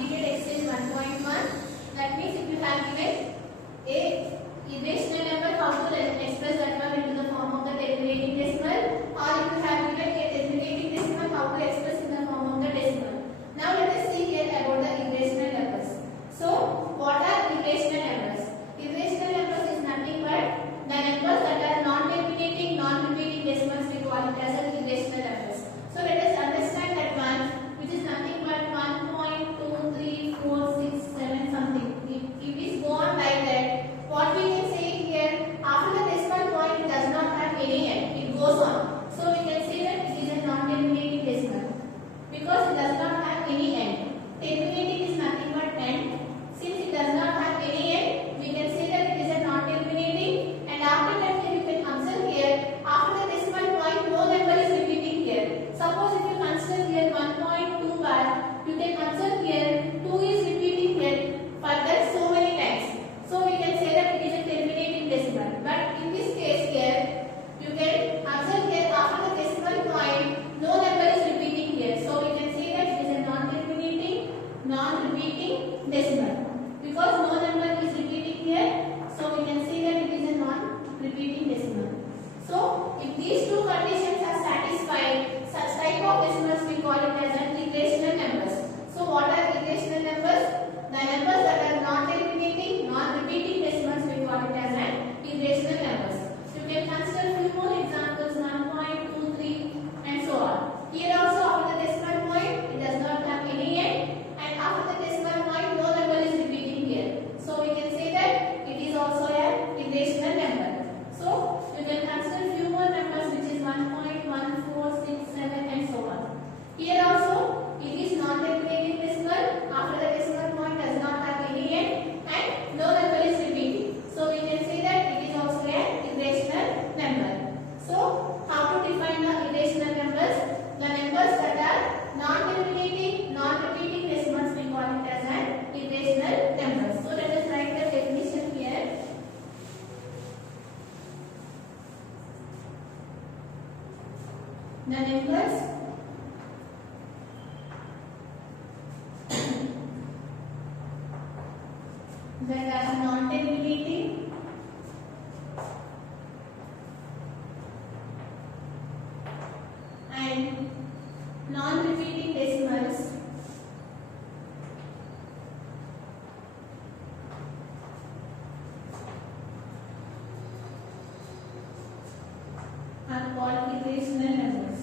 completed exercise 1.1. That means if you have given a irrational number, how to express that one into the form of the terminating decimal, or if you have given a terminating decimal, how to express in the form of the decimal. Now let us see here about the irrational numbers. So what are irrational numbers? Irrational numbers is nothing but the numbers that are non-terminating, non-repeating decimals. We call it as irrational numbers. So let us understand that one, which is nothing but 1.2346 something. If it is go on like that, what we can say here, after the decimal point it does not have any end, it goes on. So we can say that it is a non-terminating decimal because it does not have any end. Terminating is nothing but end. Since it does not have any end, we can say that it is a non-terminating, and after that you can observe here, after the decimal point no number is repeating here. Suppose if you consider here 1.2 bar, you can observe here 2 is repeating here further so many times. So we can say that it is a terminating decimal. But in this case here, you can observe here after the decimal point no number is repeating here. So we can say that it is a non-terminating, non-repeating decimal. Because no number is repeating here, so we can say that it is a non-repeating decimal. So if these two conditions are satisfied, such type of decimals we call it as irrational numbers. So what are irrational numbers? The numbers that are non-terminating, non-repeating decimals we call it as irrational numbers. You can consider few more examples, 1.23 and so on. Here also after the decimal point it does not have any end, and after the decimal point no number is repeating here. So we can say that it is also an irrational number. So you can consider few more numbers, which is 1.1467 and so on. Here also it is non-terminating decimal, after the decimal point does not have any end and no number is repeating. So we can say that it is also an irrational number. So how to define the irrational numbers? The numbers that are non-terminating, non-repeating decimals we call it as an irrational numbers. So let us write the definition here. The numbers that are non-terminating, and non-repeating decimals are called irrational numbers.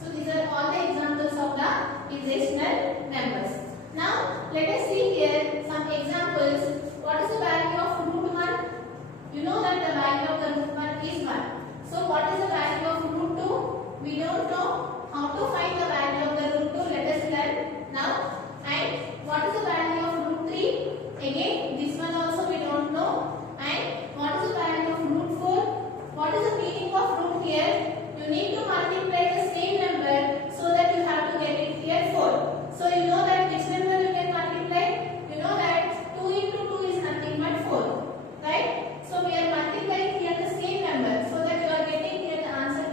So these are all the examples of the irrational numbers. Now let us see here some examples. What is the value of root 1? You know that the value of the root 1 is 1. So what is the value of root 2? We don't know. How to find the value of the root 2? Let us learn now. And what is the value of root 3? Again this one also we don't know. And what is the value of root 4? What is the meaning of root here? You need to multiply the same number so that you have to get it here 4. So you know that which number you can multiply? You know that 2 into 2 is nothing but 4. Right? So we are multiplying here the same number so that you are getting here the answer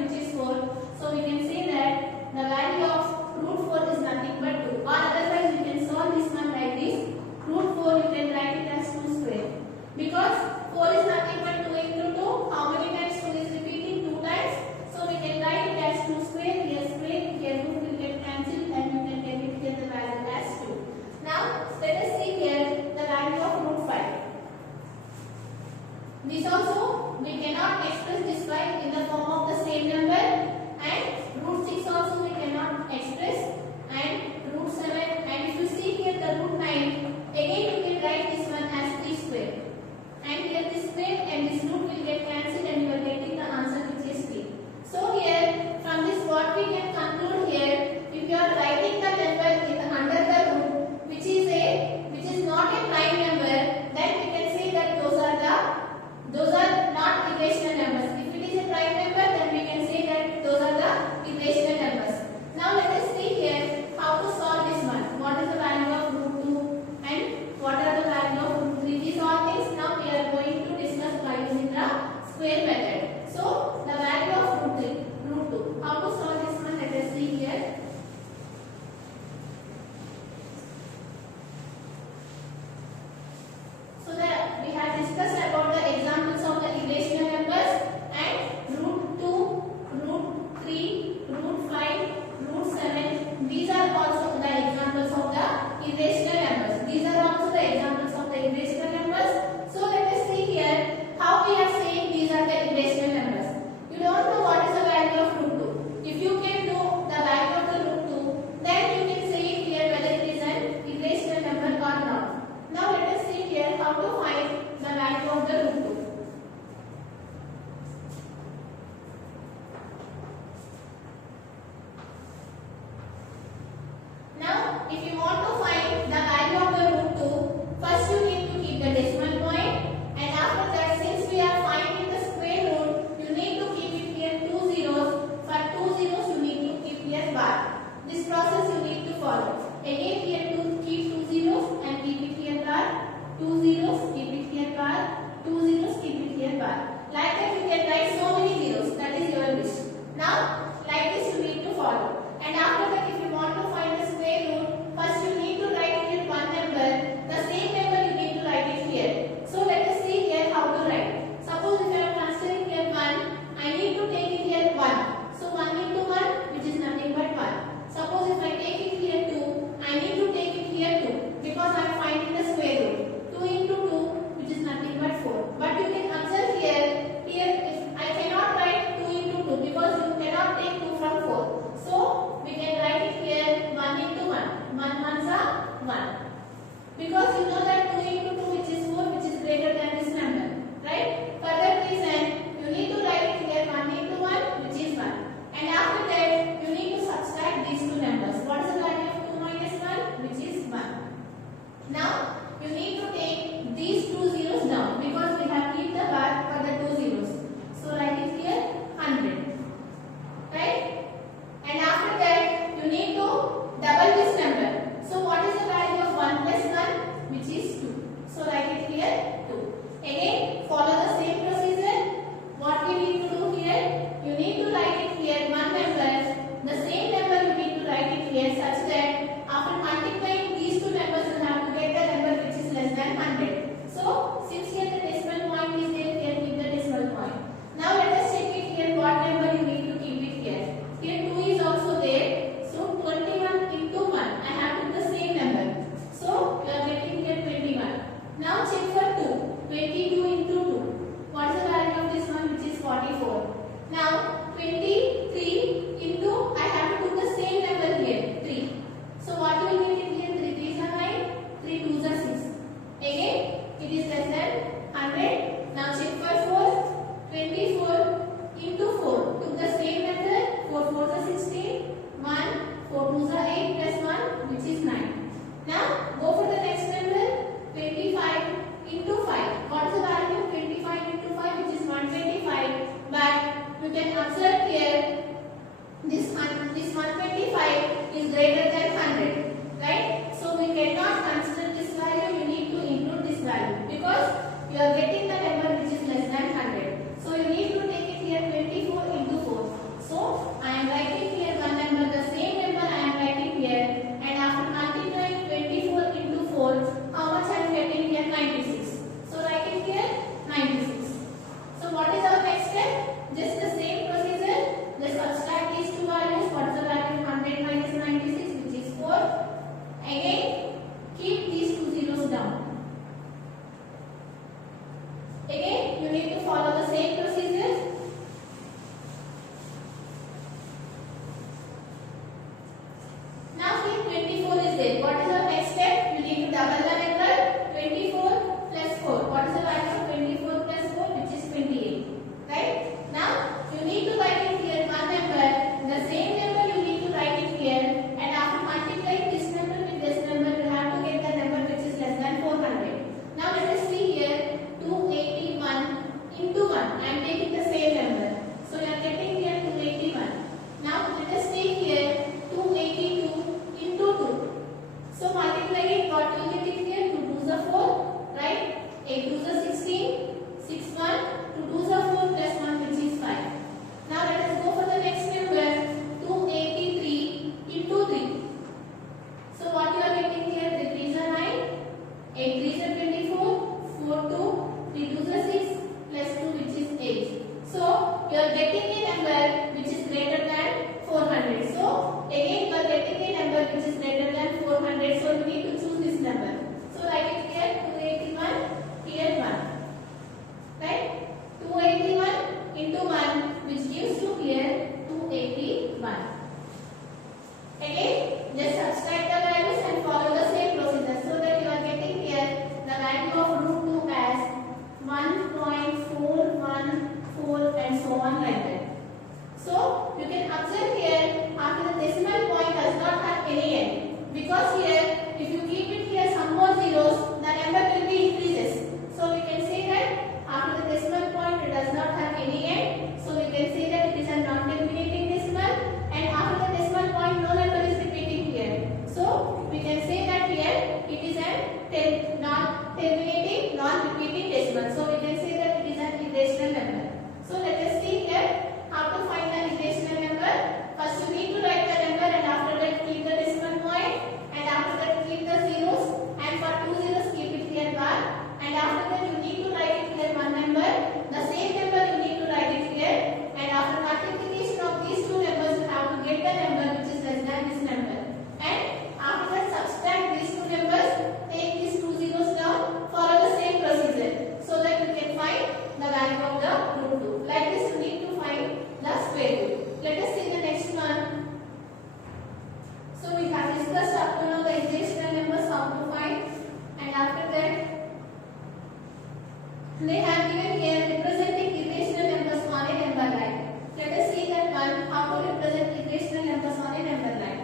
just subtract the values and follow the same procedure, so that you are getting here the value of root 2 as 1.414 and so on like that. So you can observe here after the decimal point does not have any end, because here if you keep it here some more zeros, the number will be increases. So we can say that after the decimal point it does not have any end. So we can say that it is a non-terminating decimal, and after the decimal point no number is repeating here. So we can say that here it is a non-terminating, non-repeating decimal. So we can say that it is an irrational number. So let us see here how to find the irrational number. First you need to write the number, and after that keep the decimal point, and after that keep the zeros, and for 2 zeros keep it here 1, and after that you need to write it here one number, the same number you need to write it here, and after multiplication of these two numbers you have to get the number which is less than this number, and after that subtract these two numbers, take these 2 zeros down, follow the same procedure, so that you can find the value of the root 2. Like this you need to find the square root. Let us see the next one. So we have discussed up to now the irrational numbers, how to find, and after that they have given here representing irrational numbers on a number line. Let us see that one, how to represent irrational numbers on a number line.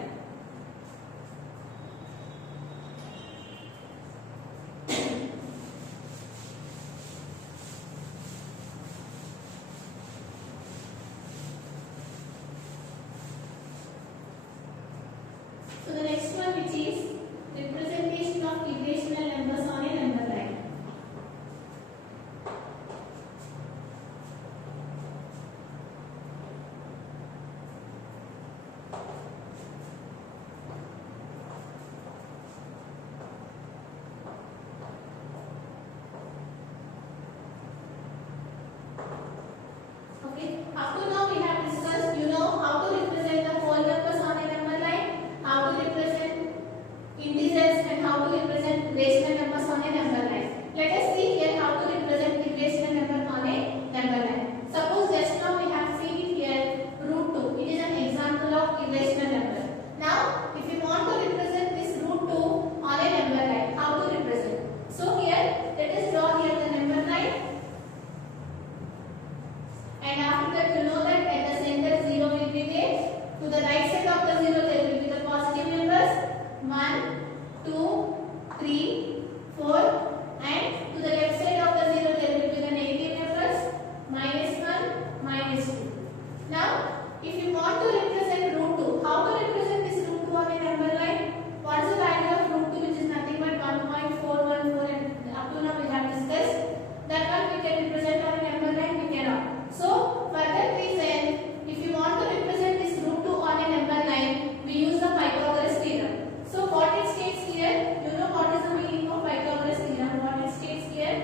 So the next one, which is representation of irrational numbers on a number line. Okay, up to now we have discussed, how to represent the whole numbers on a number line, how to represent integers, and how to represent rational numbers on a number line. Let us see here how to represent irrational number on a number line. Suppose just now we have seen it here root 2. It is an example of irrational number. Now if you want to represent this root 2 on a number line, how to represent? So here let us draw here the number line, and after that you know that at the center 0 will be there. To the right side of the 0 there will be the positive numbers 1, 2, 3, 4, and to the left side of the 0 there will be the negative numbers -1, -2. Now if you want to represent root 2, how to represent this root 2 on a number line? What is the value of root 2, which is nothing but 1.414, and up to now we have discussed that one we can represent on a number line, we cannot. So for that reason, if you want to represent this root 2 on a number line, we use the Pythagoras theorem. So what it states here, you know what is the meaning of Pythagoras theorem? What it states here,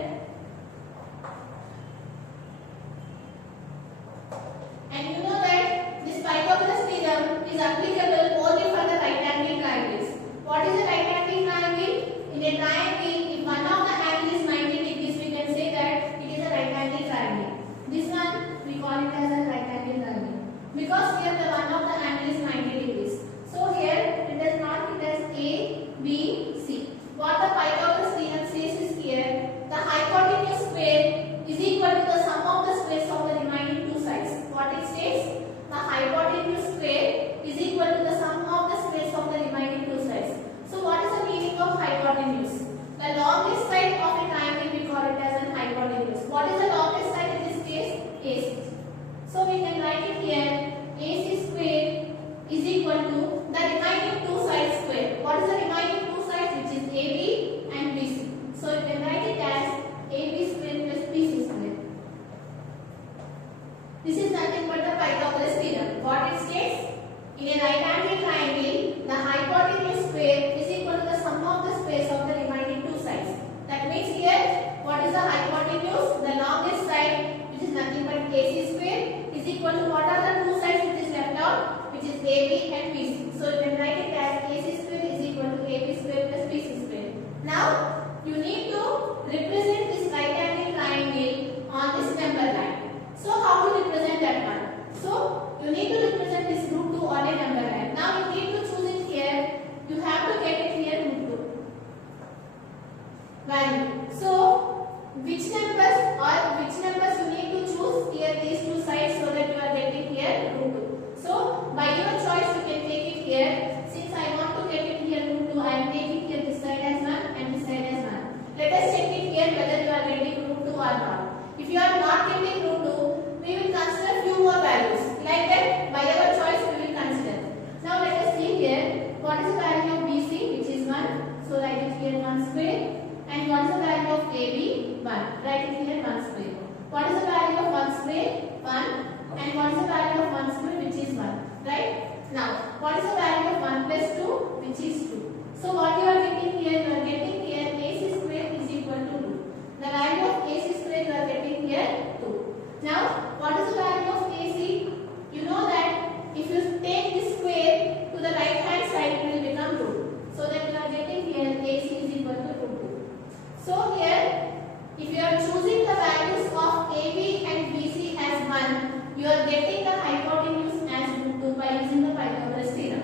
and you know that this Pythagoras theorem is applicable only for the right angle triangles. What is a right angle triangle? In a triangle, if one of the angle is 90 degrees, we can say that it is a right angle triangle. This one we call it as a right angle triangle, because here the one of the angle is 90 degrees. So here it does not it as A, B, C. What the Pythagoras theorem says is here, the hypotenuse square is equal to the sum of the squares of the remaining two sides. What it states? The hypotenuse square is equal to the sum of the squares of the remaining two sides. So what is the meaning of hypotenuse? The longest side of a triangle we call it as an hypotenuse. What is the longest side in this case? AC. So we can write it here, AC square is equal to the remaining two sides square. What is the remaining two sides? Which is AB and BC. So you can write it as AB square plus BC square. This is nothing but the Pythagoras theorem. What it states? In a right angle triangle, the hypotenuse square is equal to the sum of the squares of the remaining two sides. That means here, what is the hypotenuse? The longest side, which is nothing but AC square, is equal to what are the two sides which is left out, which is AB and BC. So you can write it as AC square is equal to AB square plus BC square. Now you need to represent this right angle triangle on this number line. So how to represent that one? So you need to represent this root 2 on a number line. Now you need to choose it here So here, if you are choosing the values of AB and BC as 1, you are getting the hypotenuse as root 2 by using the Pythagoras theorem.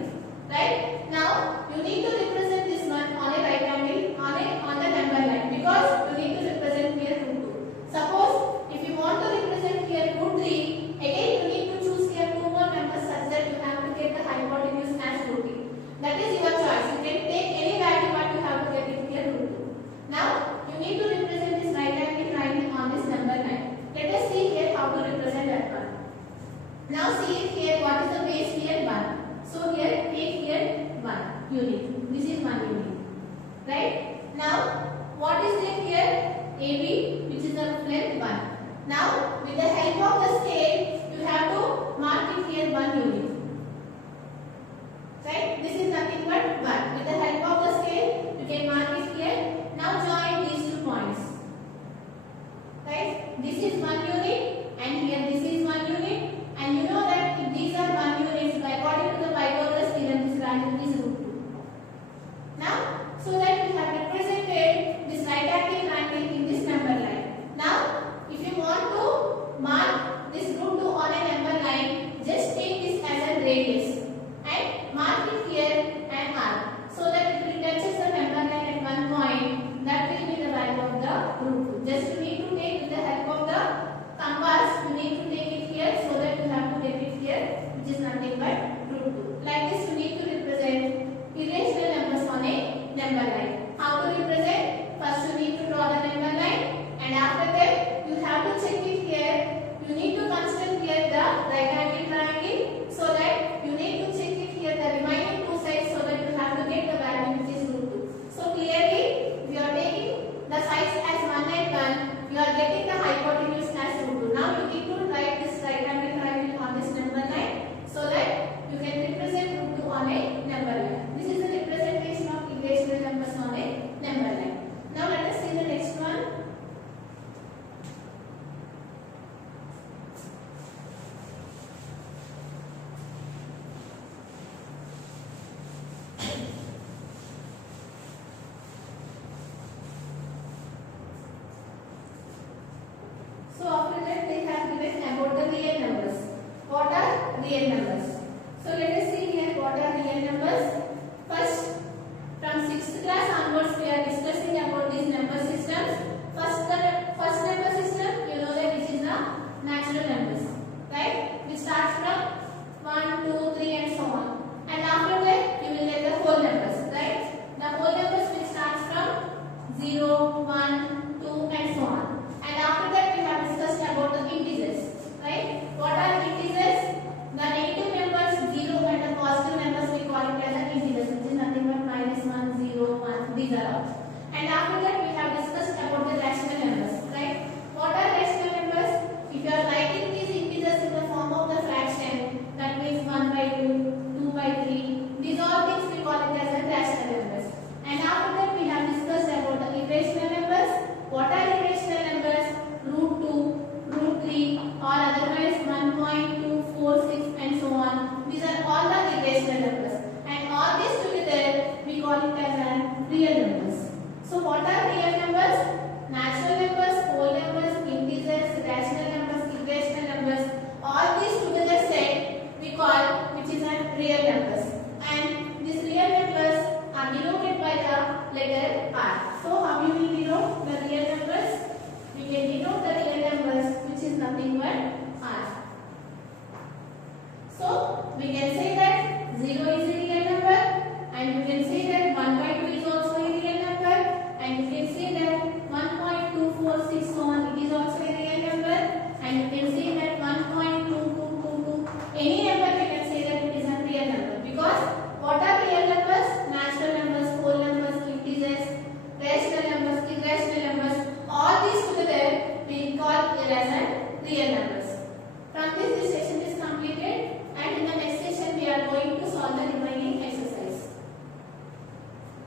Right? Now, you need to represent this one on a right angle on the number line, because you need to represent here root 2. Suppose if you want to represent here root 3, again you need to choose here two more numbers such that you have to get the hypotenuse as root 3. That is your choice. You can take any value, but you have to get it here root 2. Now, you need to represent this right angle line on this number line. Let us see here how to represent that one. Now see here, what is the base here? 1. So here, take here 1 unit. This is 1 unit. Right? Now, what is it here? AB, which is the length 1. Now, with the help of the scale, you have to mark it here 1 unit. Right? This is nothing but 1. With the help of the scale, you can mark it here. Now join these 2 points. Right? This is 1 unit and here this is 1 unit. And you know that if these are 1 units, according to the Pythagoras theorem, this value is root 2. Now, so that we have represented this right angle triangle in this number line. Now, if you want to mark this root 2 on a number line, just take this as a radius and mark it here and mark, so that if it touches the number line at one point, that will be the value of the root 2. Just you need to take with the help of the compass, you need to take it here, so that you have to get it here, which is nothing but root 2. Like this, you need to represent irrational numbers on a number line. How to represent? First you need to draw the number line, and after that you have to check it here. You need to construct here the right angle triangle, so that you need to check it here the remaining 2 sides, so that you have to get the value which is root 2. So clearly, if you are taking the sides as 1 and 1, you are getting the hypotenuse as root 2. Now you need to write this right angle triangle on this number line, so that you can represent root 2 on a number line. This is the representation of irrational numbers on a number line. Now let us see the next one. So after that they have given about the real numbers. What are real numbers? So let us see here what are real numbers. First, from 6th class onwards we are discussing about these number systems. First number system, you know that which is the natural numbers, right? Which starts from 1, 2, 3 and so on. And after that you will get the whole numbers, right? The whole numbers which starts from 0, 1, 2 and so on. And after that we have discussed about the integers, right? What are integers? The negative numbers 0 and the positive numbers we call it as an integers, which is nothing but -1, 0, 1. These are all. And after that we have discussed about the rational numbers, right? What are rational numbers? If you are writing these integers in the form of the fraction, that means 1 by 2, 2 by 3. These all things we call it as a rational numbers. And after that we have discussed about the irrational numbers. What are irrational numbers? Root 2, root 3 or otherwise 1.246 and so on. These are all the irrational numbers. And all these together we call it as real numbers. So what are real numbers? Natural numbers, whole numbers, integers, rational numbers, irrational numbers. All these together set we call, which is real numbers. And these real numbers are denoted by the letter R. So how you will denote the real numbers? We can denote the real numbers, which is nothing but R. So we can say that 0 is a real number, and you can say that 1 by 2 is also a real number, and you can say that 1.246 so on, it is also a real number, and you can say that 1.2222, any number you can say that it is a real number. Because what are real numbers? Natural numbers, whole numbers, integers, rational numbers, irrational numbers, all these together we call it as real numbers. From this session is completed, and in the next session we are going to solve the remaining